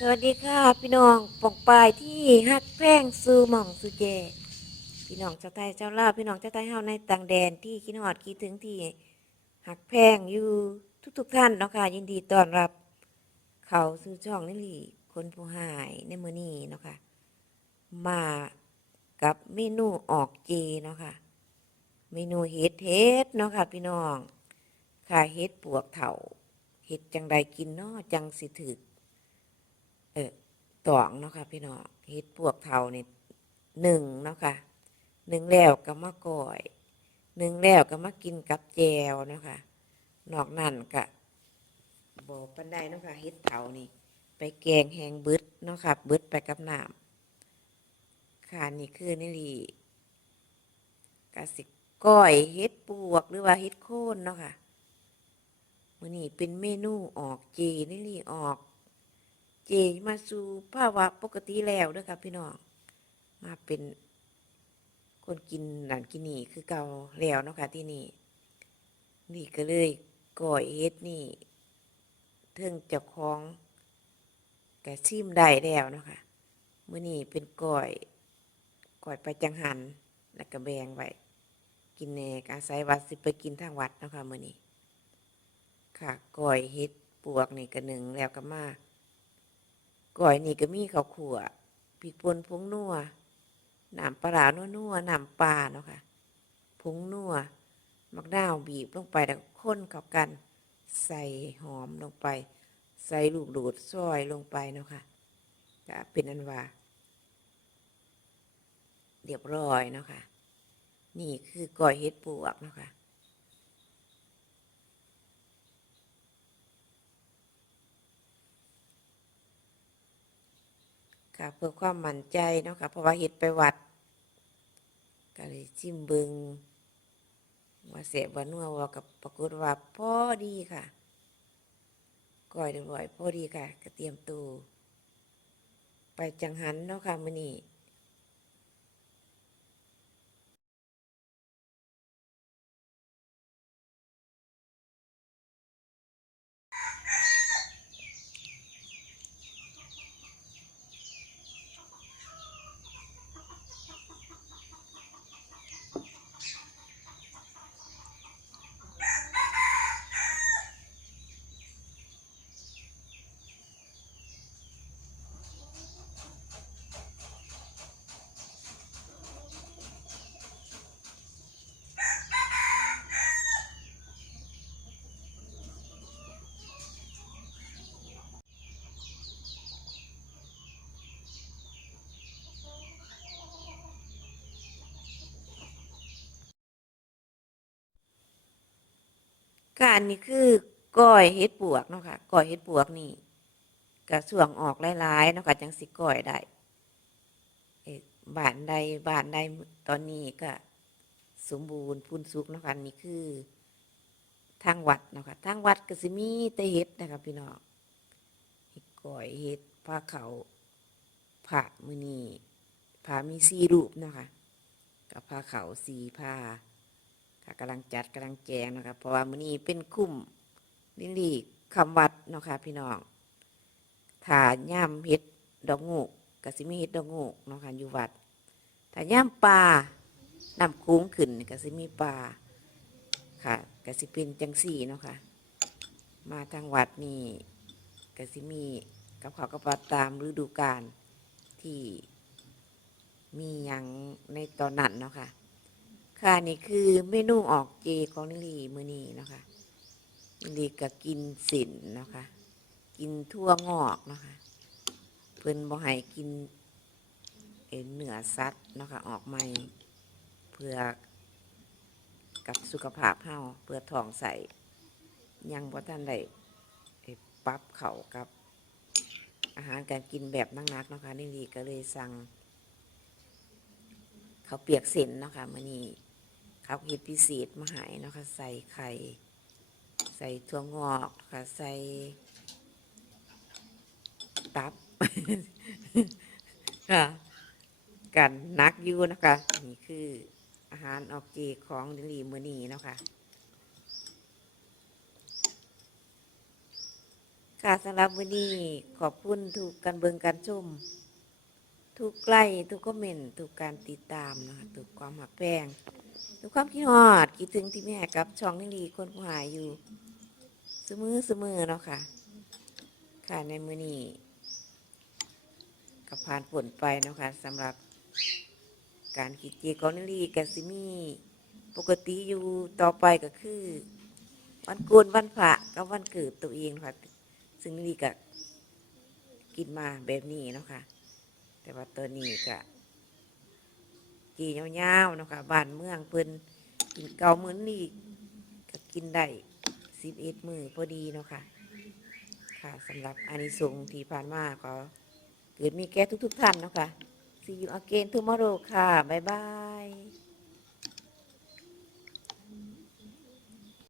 สวัสดีค่ะ พี่น้องปองปายที่ฮักแพร่งซูหม่องซูเจ พี่น้องชาวไทยชาวลาวพี่น้องชาวไทยเฮาในต่างแดนที่คิดฮอดคิดถึงที่ฮักแพร่งอยู่ทุกๆท่านเนาะค่ะยินดีต้อนรับ เขาสู่ช่องนี่หลีคนผู้หายในมือนี้เนาะค่ะมากับเมนูออกเจเนาะค่ะเมนูเฮ็ดเฮ็ดเนาะค่ะ พี่น้อง ค่ะเฮ็ดปวกเถาเฮ็ดจังใดกินเนาะจังสิถึก เออตองเนาะค่ะพี่น้องเฮ็ดปวกเถานี่หนึ่งเนาะค่ะหนึ่งแล้วก็มาก่อยหนึ่งแล้วก็มากินกับแจวเนาะค่ะนอกนั้นก็บอกปันไดเนาะค่ะเฮ็ดเถานี่ ไปแกงแหงบึดเนาะค่ะบึดไปกับน้ำค่ะนี่คือนี่ลีกสิก้อยเฮ็ดปวกหรือว่าเฮ็ดโค่นเนาะค่ะมื้อนี้เป็นเมนูออกเจนี่ลีออก เจมาสู่ภาวะปกติแล้วด้อครับพี่น้อง มาเป็นคนกินนั่นกินนี่คือเก่าแล้วเนาะค่ะที่นี่ นี่ก็เลยก่อยเฮ็ดนี่เทิงเจ้าของกะชิมได้แล้วเนาะค่ะมื้อนี้เป็นก่อยก่อยไปจังหันแล้วก็แบงไว้กินแหนกอาศัยวัดสิไปกินทางวัดเนาะค่ะมื้อนี้ค่ะก่อยเฮ็ดปวกนี่ก็หนึ่งแล้วก็มา ก่อยนี่ก็มีข้าวขั่วพริกปนผงนัวน้ำปลาร้านัวๆน้ำปลาเนาะค่ะผงนัวมักนาวบีบลงไปแล้วก็ข้นเข้ากัน ใส่หอมลงไป ใส่ลูกโดดซอยลงไปเนาะค่ะก็เป็นอันว่าเรียบร้อยเนาะค่ะนี่คือก่อยเฮ็ดปวกเนาะค่ะ ค่ะเพื่อความมั่นใจเนาะค่ะเพราะว่าเห็ดไปวัดก็เลยชิมเบิงว่าเสียบวนัววกับปรากฏว่าพอดีค่ะก้อยเรียบร้อยพอดีค่ะ ก็เตรียมตัวไปจังหันเนาะค่ะมื้อนี้ ก็อันนี้คือก้อยเฮ็ดปวกเนาะค่ะก้อยเฮ็ดปวกนี่ก็ส่วงออกหลายๆเนาะค่ะจังสิก้อยได้บ้านใดบ้านใดตอนนี้ก็สมบูรณ์พูนสุกเนาะค่ะนี่คือทางวัดเนาะค่ะทางวัดก็สิมีแต่เฮ็ดนะคะพี่น้องก้อยเฮ็ดผ้าเขาผ้ามือนีผ้ามีสี่รูปเนาะค่ะกับผ้าเขาสีผ้า ค่ะกำลังจัดกำลังแจงนะคะเพราะว่ามื้อนี้เป็นคุ้มลิลีคำวัดเนาะค่ะพี่น้องถ้าย่ามเฮ็ดดอกงูกสิมีเฮ็ดดอกงูเนาะค่ะอยู่วัดถ้าย่ามปลานำโค้งขึ้นกสิมีปลาค่ะกสิเป็นจังสี่เนาะค่ะมาทางวัดนี่กสิมีกับข้าวกับปลาตามฤดูกาลที่มีหยังในตอนนั้นเนาะค่ะ ค่ะ นี่คือเมนูออกเจของนิลีมือนี้นะคะนิลีก็กินสินนะคะ กินทั่วงอกนะคะ เพิ่นบ่ให้กินเอ็นเนื้อสัตว์เนะคะออกใหม่เพื่อกับสุขภาพเฮาเพื่อท้องใสยังบ่ทันได้ปรับเข้ากับอาหารการกินแบบนักๆนะคะนิลีก็เลยสั่งเขาเปียกเส้นนะคะมื้อนี้ เขาเห็ดพิเศษมาใหายเนาะค่ะใส่ไข่ ใส่ถั่วงอกค่ะใส่ตับค่ะกันนักอยูนะคะนี่คืออาหารออกเจของดิลีมือนีเนาะค่ะค่ะสำหรับวันนี้ขอบคุณทุกการเบิงการชม ทุกไลค์ทุกคอมเมนต์ทุกการติดตามนะคะทุกความหักแพงทุกความคิดฮอดคิดถึงที่แม่กับช่องนี่ดีคนผู้หายอยู่เสมอเสมอเนาะค่ะ ค่ะในมือนี้กับผ่านผลไปเนาะค่ะสำหรับการคิดเจของนิลีกับซิมีปกติอยู่ต่อไปก็คือ วันโกนวันพระกับวันเกิดตัวเองค่ะซึ่งนิลีก็กินมาแบบนี้เนาะค่ะ แต่ว่าตัวนี้ก็จียาวๆเนาะค่ะบ้านเมืองเพิ่นกินเก่าเหมือนนี่ก็กินได้สิบเอ็ดมือพอดีเนาะค่ะค่ะสำหรับอานิสงส์ที่ผ่านมาก็เกิดมีแก่ทุกๆท่านเนาะค่ะ See you again tomorrow ค่ะ บ๊ายบาย